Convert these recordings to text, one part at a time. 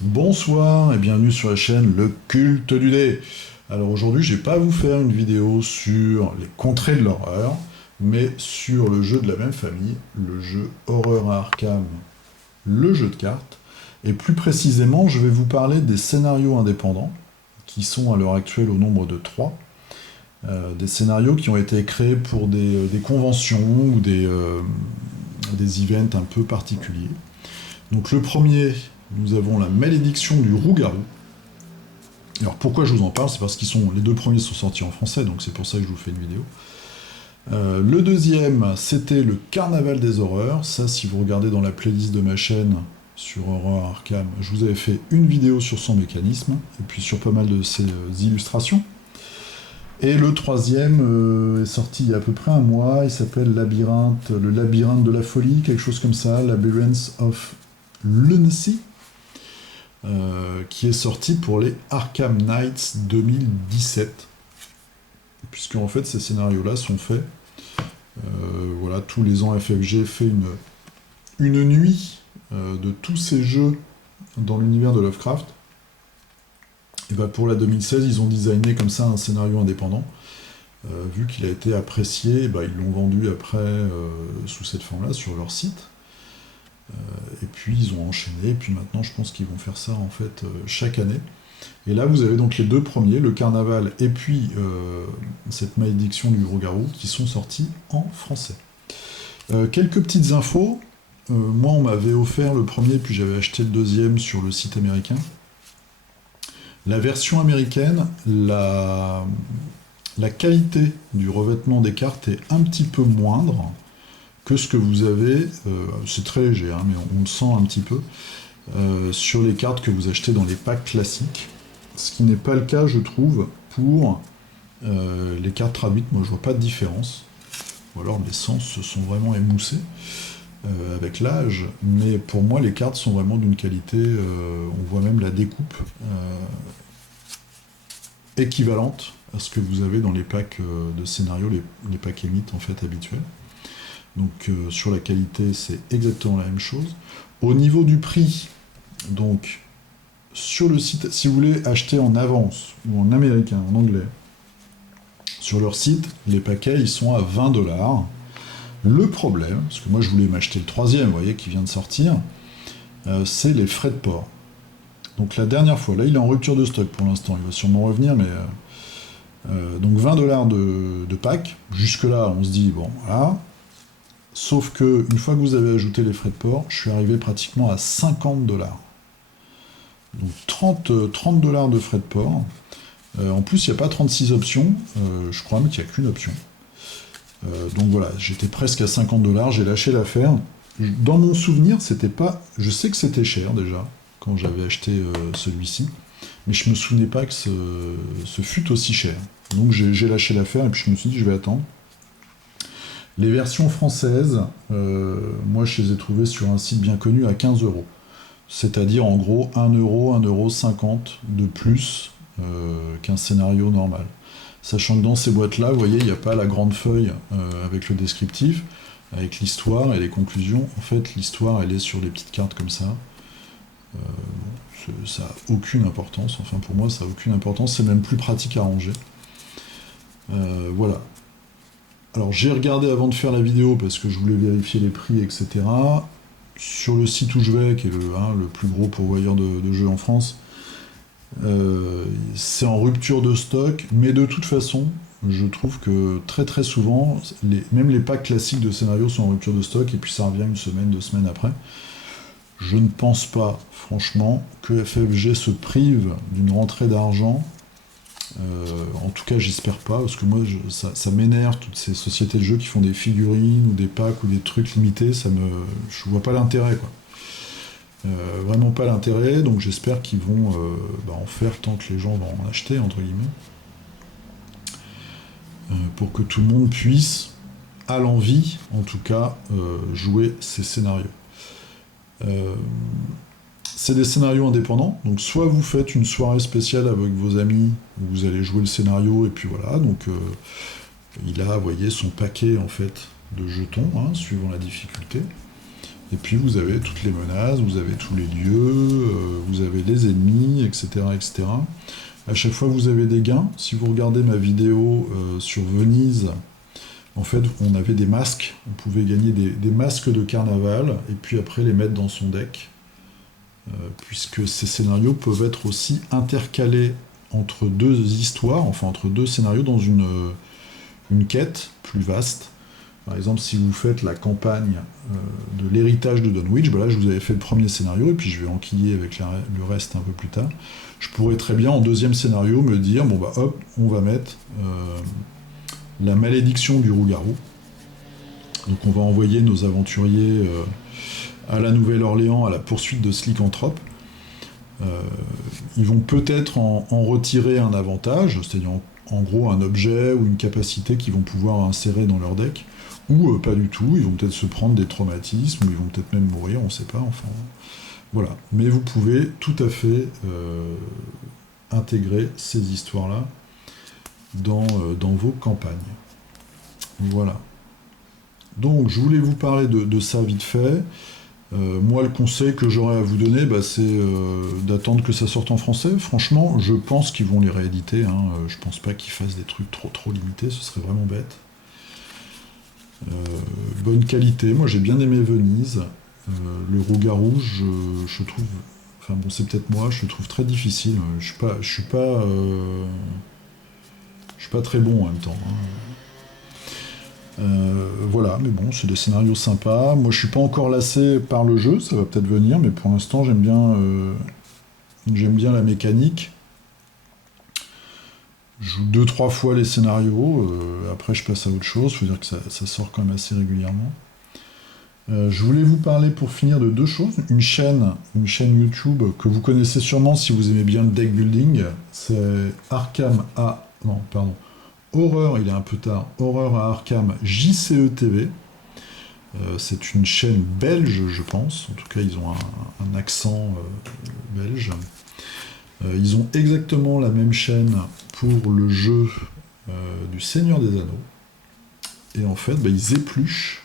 Bonsoir et bienvenue sur la chaîne Le Culte du Dé. Alors aujourd'hui, je vais pas vous faire une vidéo sur les contrées de l'horreur, mais sur le jeu de la même famille, le jeu Horror à Arkham, le jeu de cartes. Et plus précisément, je vais vous parler des scénarios indépendants, qui sont à l'heure actuelle au nombre de 3. Des scénarios qui ont été créés pour des conventions ou des events un peu particuliers. Donc le premier, nous avons la malédiction du rouge-garou. Alors pourquoi je vous en parle? C'est parce les deux premiers sont sortis en français, donc c'est pour ça que je vous fais une vidéo. Le deuxième, c'était le Carnaval des horreurs. Ça, si vous regardez dans la playlist de ma chaîne sur Horror Arkham, je vous avais fait une vidéo sur son mécanisme, et puis sur pas mal de ses illustrations. Et le troisième est sorti il y a à peu près un mois, il s'appelle le labyrinthe de la folie, quelque chose comme ça, Labyrinth of Lunacy, qui est sorti pour les Arkham Knights 2017. Puisque en fait ces scénarios-là sont faits, voilà, tous les ans FFG fait une nuit de tous ces jeux dans l'univers de Lovecraft. Et bah pour la 2016, ils ont designé comme ça un scénario indépendant. Vu qu'il a été apprécié, bah ils l'ont vendu après sous cette forme-là sur leur site. Et puis ils ont enchaîné, et puis maintenant je pense qu'ils vont faire ça en fait chaque année. Et là vous avez donc les deux premiers, le Carnaval et puis cette malédiction du gros-garou, qui sont sortis en français. Quelques petites infos. Moi on m'avait offert le premier, puis j'avais acheté le deuxième sur le site américain. La version américaine, la qualité du revêtement des cartes est un petit peu moindre que ce que vous avez, c'est très léger, hein, mais on le sent un petit peu, sur les cartes que vous achetez dans les packs classiques, ce qui n'est pas le cas, je trouve, pour les cartes traduites. Moi je vois pas de différence, ou alors les sens se sont vraiment émoussés avec l'âge, mais pour moi les cartes sont vraiment d'une qualité, on voit même la découpe équivalente à ce que vous avez dans les packs de scénarios, les packs émites en fait habituels. Donc sur la qualité, c'est exactement la même chose. Au niveau du prix, donc sur le site, si vous voulez acheter en avance ou en américain, en anglais, sur leur site, les paquets ils sont à 20$. Le problème, parce que moi je voulais m'acheter le troisième, vous voyez, qui vient de sortir, c'est les frais de port. Donc la dernière fois, là il est en rupture de stock pour l'instant, il va sûrement revenir, mais donc 20$ de pack. Jusque là, on se dit bon, voilà. Sauf que une fois que vous avez ajouté les frais de port, je suis arrivé pratiquement à 50$. Donc 30$ de frais de port. En plus, il n'y a pas 36 options. Je crois même qu'il n'y a qu'une option. Donc voilà, j'étais presque à 50$, j'ai lâché l'affaire. Dans mon souvenir, c'était pas. Je sais que c'était cher déjà, quand j'avais acheté celui-ci, mais je me souvenais pas que ce fût aussi cher. Donc j'ai lâché l'affaire et puis je me suis dit je vais attendre. Les versions françaises, moi je les ai trouvées sur un site bien connu à 15€. C'est-à-dire en gros 1€, 1,50€ de plus qu'un scénario normal. Sachant que dans ces boîtes-là, vous voyez, il n'y a pas la grande feuille avec le descriptif, avec l'histoire et les conclusions. En fait, l'histoire, elle est sur des petites cartes comme ça. Ça n'a aucune importance. Enfin, pour moi, ça n'a aucune importance. C'est même plus pratique à ranger. Voilà. Alors, j'ai regardé avant de faire la vidéo parce que je voulais vérifier les prix, etc. Sur le site où je vais, qui est le plus gros pourvoyeur de jeux en France, c'est en rupture de stock, mais de toute façon, je trouve que très très souvent, même les packs classiques de scénarios sont en rupture de stock, et puis ça revient une semaine, 2 semaines après. Je ne pense pas, franchement, que FFG se prive d'une rentrée d'argent. En tout cas, j'espère pas, parce que moi, ça m'énerve, toutes ces sociétés de jeux qui font des figurines, ou des packs, ou des trucs limités, je vois pas l'intérêt, quoi. Vraiment pas l'intérêt, donc j'espère qu'ils vont en faire tant que les gens vont en acheter, entre guillemets, pour que tout le monde puisse, à l'envie, en tout cas, jouer ces scénarios. C'est des scénarios indépendants, donc soit vous faites une soirée spéciale avec vos amis, où vous allez jouer le scénario, et puis voilà, donc il a, vous voyez, son paquet, en fait, de jetons, hein, suivant la difficulté. Et puis vous avez toutes les menaces, vous avez tous les lieux, vous avez les ennemis, etc., etc. À chaque fois, vous avez des gains. Si vous regardez ma vidéo sur Venise, en fait, on avait des masques. On pouvait gagner des masques de carnaval, et puis après les mettre dans son deck, puisque ces scénarios peuvent être aussi intercalés entre deux histoires, enfin entre deux scénarios dans une quête plus vaste. Par exemple, si vous faites la campagne de l'héritage de Dunwich, bah là je vous avais fait le premier scénario, et puis je vais enquiller avec le reste un peu plus tard. Je pourrais très bien, en deuxième scénario, me dire, bon bah hop, on va mettre la malédiction du loup-garou. Donc on va envoyer nos aventuriers à la Nouvelle-Orléans à la poursuite de ce lycanthrope. Ils vont peut-être en retirer un avantage, c'est-à-dire en gros un objet ou une capacité qu'ils vont pouvoir insérer dans leur deck, ou pas du tout, ils vont peut-être se prendre des traumatismes, ou ils vont peut-être même mourir, on ne sait pas, enfin... Voilà. Mais vous pouvez tout à fait intégrer ces histoires-là dans vos campagnes. Voilà. Donc, je voulais vous parler de ça vite fait. Moi, le conseil que j'aurais à vous donner, bah, c'est d'attendre que ça sorte en français. Franchement, je pense qu'ils vont les rééditer. Hein. Je pense pas qu'ils fassent des trucs trop limités, ce serait vraiment bête. Bonne qualité. Moi, j'ai bien aimé Venise. Le rouge-garou, je trouve... Enfin bon, c'est peut-être moi, je le trouve très difficile. Je suis pas très bon en même temps. Hein. Voilà, mais bon, c'est des scénarios sympas. Moi, je suis pas encore lassé par le jeu, ça va peut-être venir, mais pour l'instant, j'aime bien la mécanique. Je joue 2-3 fois les scénarios, après je passe à autre chose, faut dire que ça sort quand même assez régulièrement. Je voulais vous parler pour finir de deux choses. Une chaîne YouTube que vous connaissez sûrement si vous aimez bien le deck building, c'est Arkham A... Non, pardon. Horreur, il est un peu tard. Horreur à Arkham JCE TV. C'est une chaîne belge, je pense. En tout cas, ils ont un accent belge. Ils ont exactement la même chaîne pour le jeu du Seigneur des Anneaux. Et en fait, bah, ils épluchent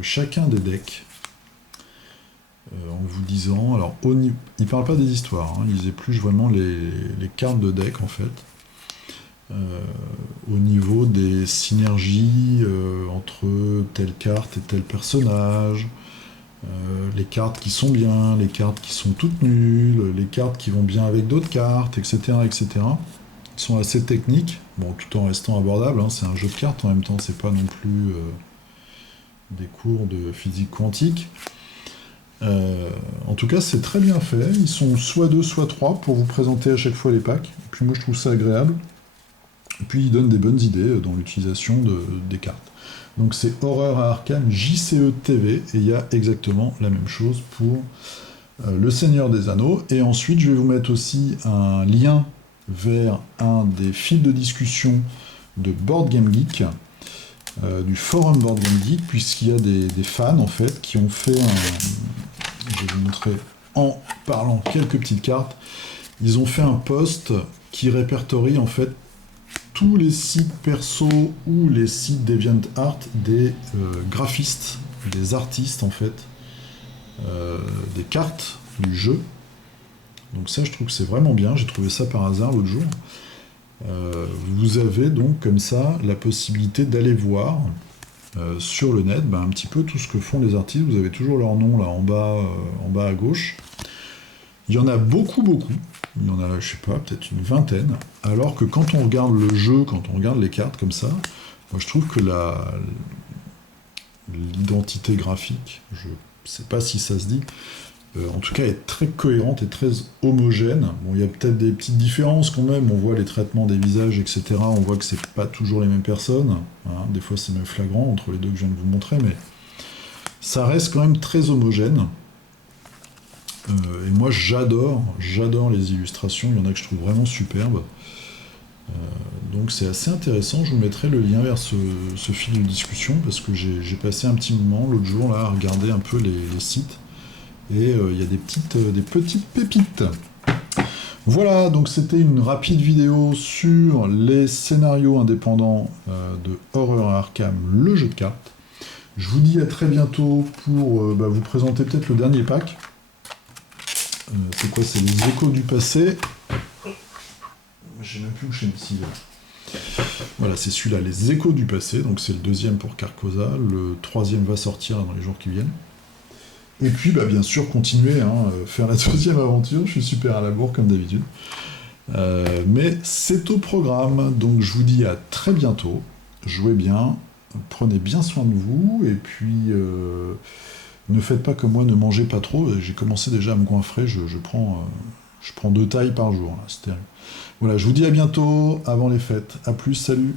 chacun des decks en vous disant, alors ils parlent pas des histoires, hein, ils épluchent vraiment les cartes de deck en fait, au niveau des synergies entre telle carte et tel personnage, les cartes qui sont bien, les cartes qui sont toutes nulles, les cartes qui vont bien avec d'autres cartes, etc., etc. Ils sont assez techniques, bon, tout en restant abordables, hein, c'est un jeu de cartes en même temps, c'est pas non plus des cours de physique quantique. En tout cas, c'est très bien fait. Ils sont soit 2, soit 3 pour vous présenter à chaque fois les packs. Et puis moi, je trouve ça agréable. Et puis, ils donnent des bonnes idées dans l'utilisation des cartes. Donc, c'est Horreur à Arkham JCE TV. Et il y a exactement la même chose pour Le Seigneur des Anneaux. Et ensuite, je vais vous mettre aussi un lien vers un des fils de discussion de Board Game Geek, du forum Board Game Geek, puisqu'il y a des fans en fait qui ont fait je vais vous montrer en parlant quelques petites cartes. Ils ont fait un post qui répertorie en fait tous les sites perso ou les sites DeviantArt des graphistes, des artistes en fait, des cartes du jeu. Donc ça, je trouve que c'est vraiment bien. J'ai trouvé ça par hasard l'autre jour. Vous avez donc comme ça la possibilité d'aller voir sur le net un petit peu tout ce que font les artistes. Vous avez toujours leur nom là en bas à gauche. Il y en a beaucoup. Il y en a, je sais pas, peut-être une vingtaine. Alors que quand on regarde le jeu, quand on regarde les cartes comme ça, moi je trouve que l'identité graphique, je sais pas si ça se dit, en tout cas est très cohérente et très homogène. Bon, il y a peut-être des petites différences quand même, on voit les traitements des visages, etc. On voit que c'est pas toujours les mêmes personnes, hein. Des fois c'est même flagrant entre les deux que je viens de vous montrer, mais ça reste quand même très homogène. Et moi j'adore les illustrations, il y en a que je trouve vraiment superbes. Donc c'est assez intéressant, je vous mettrai le lien vers ce fil de discussion, parce que j'ai passé un petit moment l'autre jour là à regarder un peu les sites. Et il y a des petites pépites. Voilà, donc c'était une rapide vidéo sur les scénarios indépendants de Horreur à Arkham, le jeu de cartes. Je vous dis à très bientôt pour vous présenter peut-être le dernier pack. C'est quoi? C'est les échos du passé. Je sais même plus où je suis. Voilà, c'est celui-là, les échos du passé. Donc c'est le deuxième pour Carcosa. Le troisième va sortir là, dans les jours qui viennent. Et puis, bah, bien sûr, continuer, faire la deuxième aventure. Je suis super à la bourre, comme d'habitude. Mais c'est au programme. Donc je vous dis à très bientôt. Jouez bien. Prenez bien soin de vous. Et puis, ne faites pas comme moi, ne mangez pas trop. J'ai commencé déjà à me goinfrer. Je prends 2 tailles par jour. Là, c'est terrible. Voilà, je vous dis à bientôt, avant les fêtes. A plus, salut!